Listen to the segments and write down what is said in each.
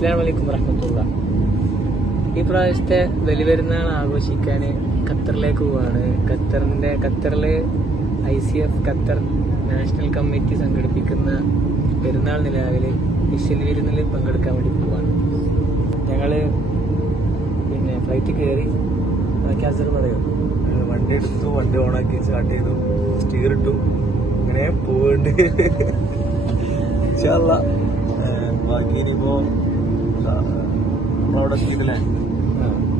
അസ്സാം വലൈക്കും വറഹമത്തുള്ള. ഈ പ്രാവശ്യത്തെ ബലിപെരുന്നാൾ ആഘോഷിക്കാൻ ഖത്തറിലേക്ക് പോവാണ്. ഖത്തറിന്റെ ഖത്തറിൽ I C F Qatar national committee സംഘടിപ്പിക്കുന്ന പെരുന്നാൾ നിലാവിൽ വിഷൽ വിരുന്നിൽ പങ്കെടുക്കാൻ വേണ്ടി പോവാണ്. ഞങ്ങൾ പിന്നെ ഫ്ലൈറ്റ് കയറി അസർ പറയും. വണ്ടി എടുത്തു വണ്ടി ഓണാക്കി സ്റ്റാർട്ട് ചെയ്തു. സ്റ്റീർ ഇട്ടു. അങ്ങനെ പോവേണ്ടി. ബാക്കി ഇനിയിപ്പോ നമ്മളവിടെ സീനല്ലേ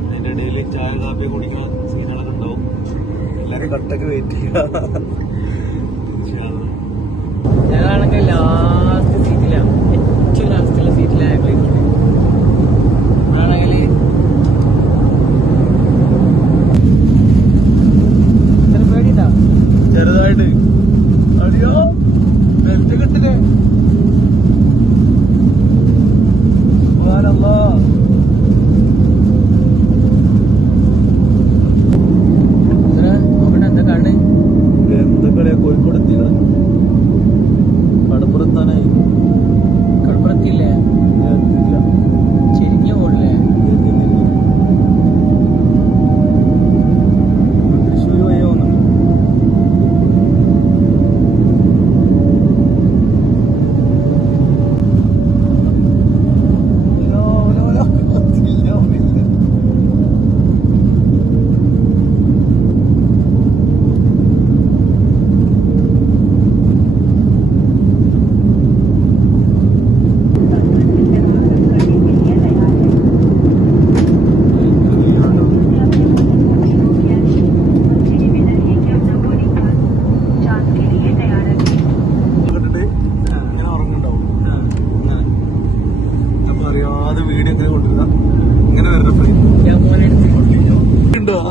അതിന്റെ ഇടയിൽ ചായ കാപ്പി കുടിക്കുന്ന സീനുകളൊക്കെ ഉണ്ടാവും. എല്ലാരും കട്ടൊക്കെ വെയിറ്റ് ചെയ്യാം. ഞങ്ങളാണെങ്കിൽ ലാസ്റ്റ് സീറ്റിലാണ് ഏറ്റവും ലാസ്റ്റുള്ള സീറ്റിലാണ്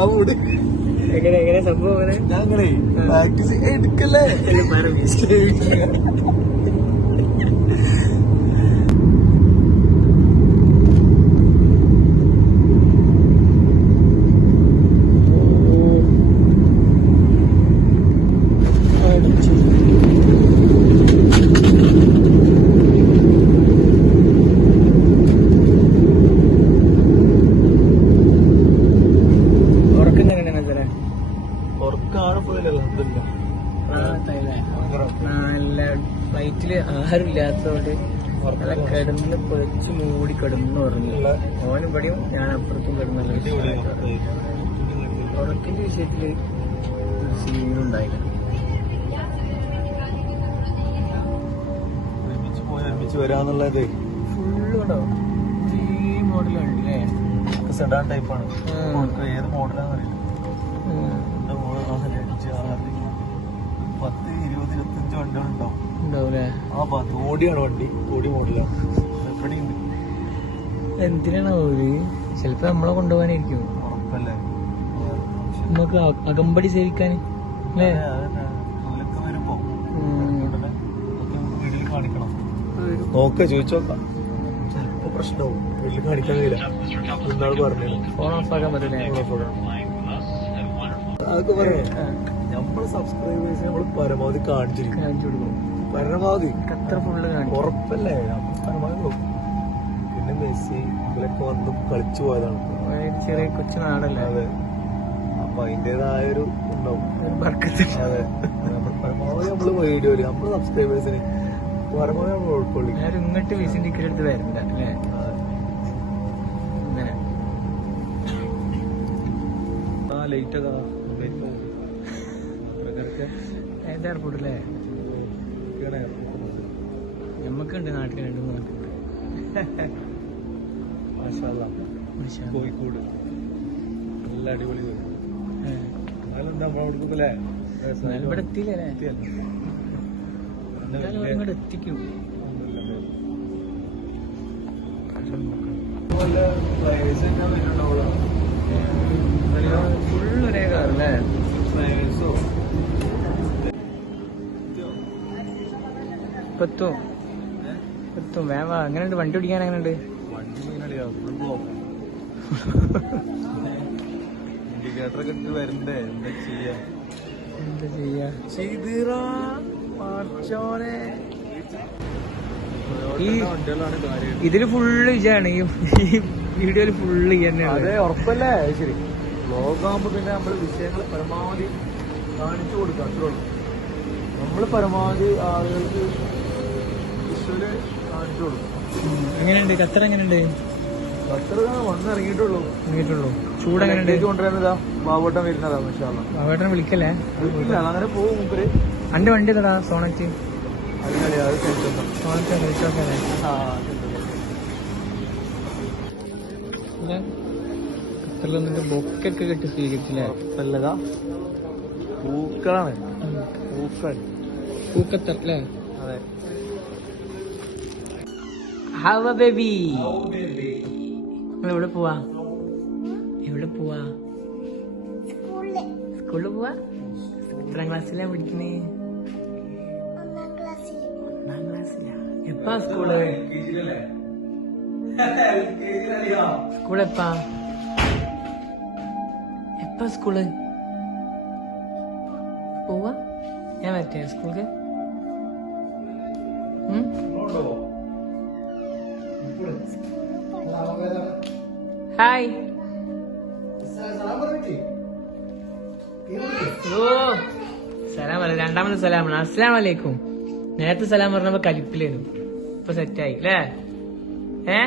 ഉണ്ടോ എങ്ങനെ എങ്ങനെ സംഭവം ഞാൻ അങ്ങനെ പ്രാക്ടീസ് എടുക്കല്ലേ? ഫ്ലൈറ്റിൽ ആരും ഇല്ലാത്തതുകൊണ്ട് നല്ല കിടന്ന് പൊളിച്ച് മൂടി കിടന്ന് പറഞ്ഞു ഓൻ ഇവിടെയും ഞാൻ അപ്പുറത്തും കിടന്നല്ല ഉറക്കിന്റെ വിഷയത്തിൽ സീനുണ്ടായില്ല വരാന്നുള്ളത്. ഫുള്ള് ഉണ്ടോ ഈ മോഡലുണ്ട് അല്ലേ സെഡാൻ ടൈപ്പാണ്. ഏത് മോഡലാന്ന് അറിയില്ല. പത്ത് ഇരുപത് ഇരുപത്തഞ്ച് ഉണ്ടാവൂലേ ആ ഓടിയാണ് വണ്ടി. ഓടി മോഡലാണ്. എന്തിനാണ് ഓര് ചിലപ്പോ നമ്മളെ കൊണ്ടുപോകാനായിരിക്കും. നമുക്ക് അകമ്പടി സേവിക്കാൻ അല്ലേ? നോക്ക ചോദിച്ചോക്കാം ചിലപ്പോ പ്രശ്നവും. വീട്ടിൽ കാണിക്കാൻ കഴിയില്ല. എന്നാൾ പറഞ്ഞു ഫോൺ ഓഫ് ആക്കാൻ പറ്റില്ലേ അതൊക്കെ പറയാം നമ്മൾ സബ്സ്ക്രൈബേഴ്സ് നമ്മൾ പരമാവധി കാണിച്ചിരിക്കും. കാണിച്ചു കൊടുക്കും. പരമാവധി. ഖത്തർ ഫുള്ള് കാണിക്കും. ഉറപ്പല്ലേ? പരമാവധി പിന്നെ മെസ്സി ഇവരൊക്കെ വന്ന് കളിച്ചു പോയതാണ് ചെറിയ കൊച്ചു നാടല്ലേ? അതെ. അപ്പൊ അതിന്റേതായ ഒരു ഉണ്ടാവും. അതെ. നമ്മൾ പരമാവധി നമ്മൾ വീഡിയോയിൽ നമ്മൾ സബ്സ്ക്രൈബേഴ്സിന് പരമാവധി നമ്മൾ ഉൾക്കൊള്ളി ഞാൻ ഇങ്ങോട്ട് വിസിൻ ടിക്കറ്റ് എടുത്ത് വരണ്ട അല്ലേ? അങ്ങനെ. ആ ലേറ്റ് ഒക്കെ എയർപോർട്ട് അല്ലേ നമുക്കുണ്ട് നാട്ടിൽ രണ്ടു മൂന്ന് കോഴിക്കോട്. നല്ല അടിപൊളി വീട്. എന്നാലും എന്താ നമ്മളെ കൊടുക്കുന്നല്ലേ എന്നാലും ഇവിടെ എത്തിയില്ലേ എന്തായാലും ഇങ്ങോട്ട് എത്തിക്കും. ഫുള്ള് ഒരേ കാർ ഇപ്പത്തും ഇപ്പത്തും വേവ എങ്ങനെയുണ്ട്? വണ്ടി ഓടിക്കാൻ എങ്ങനെയുണ്ട്? ഇട്ട് വരണ്ടേ? എന്താ ചെയ്യാ? എന്താ ചെയ്യാ? ചെയ്തീറാ പാർച്ചോനെ ഈ ഇതിൽ ഫുള്ള് ഇജാണ്. ഈ വീഡിയോയിൽ ഫുള്ള് തന്നെയാണ്. അതെ ഉറപ്പല്ലേ? ശരി. ലോകമാകുമ്പോ പിന്നെ നമ്മൾ വിഷയങ്ങൾ പരമാവധി കാണിച്ചു കൊടുക്കുക അത്രേ ഉള്ളൂ. നമ്മൾ പരമാവധി ആളുകൾക്ക് വിഷ്വൽ കാണിച്ചു കൊടുക്കും എങ്ങനെയുണ്ട്? ഖത്തർ എങ്ങനെയുണ്ട്? വന്നിറങ്ങിയിട്ടുള്ളൂ ഇറങ്ങിയിട്ടുള്ളൂ. ചൂട് എങ്ങനെയുണ്ട്? ഇടയ്ക്ക് കൊണ്ടുവരുന്നതാ ബാബോട്ടം വരുന്നതാ മഷാല അവേട്ടനെ വിളിക്കല്ലേ? ഇല്ല അങ്ങനെ പോകും മുമ്പര് അന്റെ വണ്ടി തടാ സോണറ്റ്. കഴിച്ചോ സോണറ്റ് ഖത്തറിൽ വന്നിട്ട് ബൊക്കൊക്കെ കെട്ടി സ്വീകരിച്ചില്ലേ? പൂക്കളാണ്. പൂക്കൾ. പൂക്കത്തർ അല്ലേ? അതെ. ഹവ ബേബി നിങ്ങൾ എവിടെ പോവാ? എവിടെ പോവാ? സ്കൂളിൽ പോവാ? എത്രാം ക്ലാസ്സിലാ പഠിക്കുന്നേ? ഒന്നാം ക്ലാസ്സിലാ. എപ്പാ സ്കൂൾ? സ്കൂൾ എപ്പാ? എപ്പാ സ്കൂൾ? പോവാ? ഞാൻ വരട്ടെ സ്കൂൾക്ക്? ഉം? ഹായ്. ഓ സലാം അല്ല രണ്ടാമത് സലാമാണ്. അസ്സലാം വലൈക്കും നേരത്തെ സലാം പറഞ്ഞപ്പോ കലിപ്പിലേനു. ഇപ്പൊ സെറ്റായി അല്ലേ ഏ?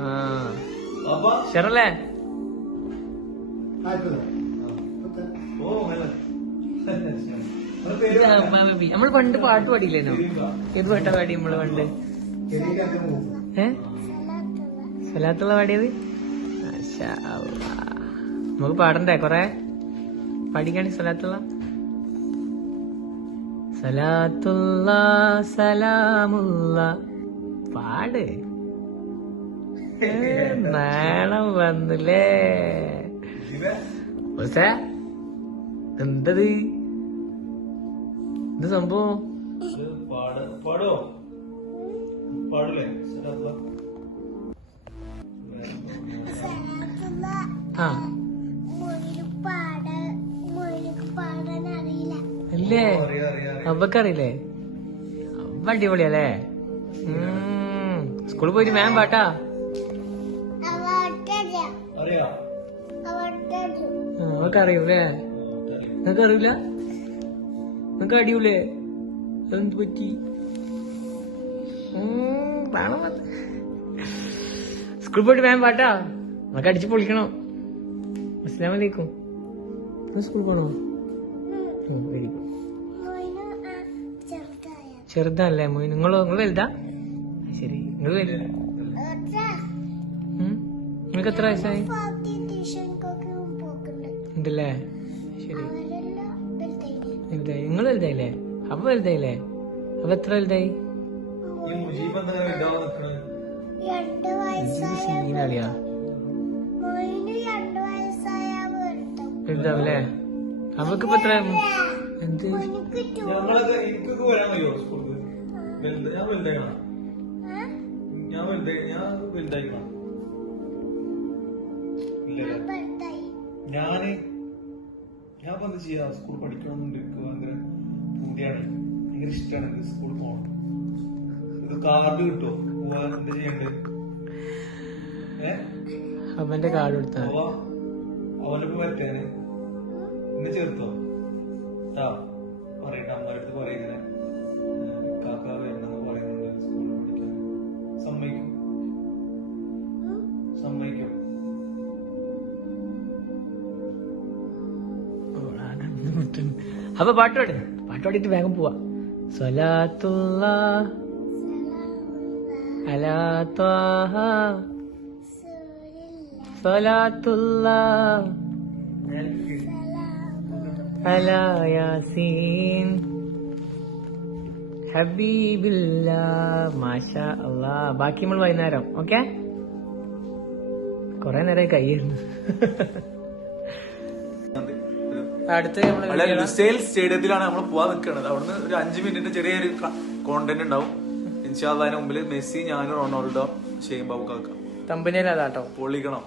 ആ. ഷെറല്ലേ? നമ്മൾ പണ്ട് പാട്ട് പാടിയില്ലേനോ? ഏത് പാട്ടാ പാടി നമ്മൾ പണ്ട്? ഏ? സലാത്തുള്ള പാടിയത്? നമുക്ക് പാടണ്ടേ കൊറേ? പഠിക്കണി സലാത്തുള്ള? സലാത്തുള്ള സലാമുള്ള. പാട്. നാണം വന്നില്ലേ? എന്തത് എന്ത് സംഭവം? പാടോ പാടില്ലേ? ആ. അല്ലേ? അവക്കറിയില്ലേ? അവ അടിപൊളിയല്ലേ? പൊളിയല്ലേ സ്കൂളിൽ പോയിട്ട് മാം പാട്ടാ. അവക്കറിയൂലേ അവർക്ക് അറിയൂലേ നിങ്ങക്ക് അറിയില്ല നിങ്ങക്ക് അടിയൂലേ അതെന്ത് പറ്റി. സ്കൂളിൽ പോയിട്ട് മാം പാട്ടാ. നമുക്ക് അടിച്ച് പൊളിക്കണം. അസ്സലാം വലൈക്കും സ്കൂളിൽ പോണോ? വെരി. ചെറുതല്ലേ മോയി നിങ്ങളോ? നിങ്ങൾ വലുതാ? ശരി. നിങ്ങൾ വലുതാ? നിങ്ങൾക്ക് എത്ര വയസ്സായി? ഉണ്ടല്ലേ? ശരി. വലുതായി. നിങ്ങൾ വലുതായില്ലേ? അപ്പൊ വലുതായില്ലേ? അപ്പൊ എത്ര വലുതായി? ഈ വലുതായി ഞാൻ വലുതായിക്കണം? എത്ര എന്ത് ഞാൻ ഞാൻ ഇപ്പൊ എന്താ ചെയ്യാ? സ്കൂൾ പഠിക്കണമെന്നുണ്ട് എനിക്ക് ഭയങ്കര പൂതിയാണ്. ഭയങ്കര ഇഷ്ടമാണ് എനിക്ക് സ്കൂൾ പോകണം ഇത് കാർഡ് കിട്ടുമോ പോവാൻ എന്ത് ചെയ്യണ്ടേ? അവന്റെ കാർഡ് കൊടുത്താ അവ അവന്റെ എന്നെ ചേർത്തോ? താ പറയട്ടെ അമ്മടുത്ത് പറയുന്നേ കാക്ക വേണ്ടെന്ന് പറയുന്നുണ്ട് സ്കൂളിൽ പഠിക്കാൻ. സമ്മതിക്കും. സമ്മതിക്കും. അപ്പൊ പാട്ട് പാട്. പാട്ട് പാടിയിട്ട് വേഗം പോവാ. സ്വലാത്തുള്ള അലാ ത്വാഹ അലാ യാസീൻ ഹബീബില്ല മാഷാ അല്ലാ ബാക്കി നമ്മൾ വൈകുന്നേരം ഓക്കെ? കുറെ നേരം കയ്യായിരുന്നു അടുത്ത് ലുസൈൽ സ്റ്റേഡിയത്തിലാണ് നമ്മൾ പോവാൻ നിൽക്കുന്നത് അവിടുന്ന് ഒരു അഞ്ചു മിനിറ്റ് ചെറിയൊരു കോണ്ടന്റ് ഉണ്ടാവും. ഇൻഷാ അതിന് മുമ്പിൽ മെസ്സി ഞാനും റൊണാൾഡോ ഷെയ്ബാബു കാക്ക പൊളിക്കണം അതാട്ടോ. പൊള്ളിക്കണം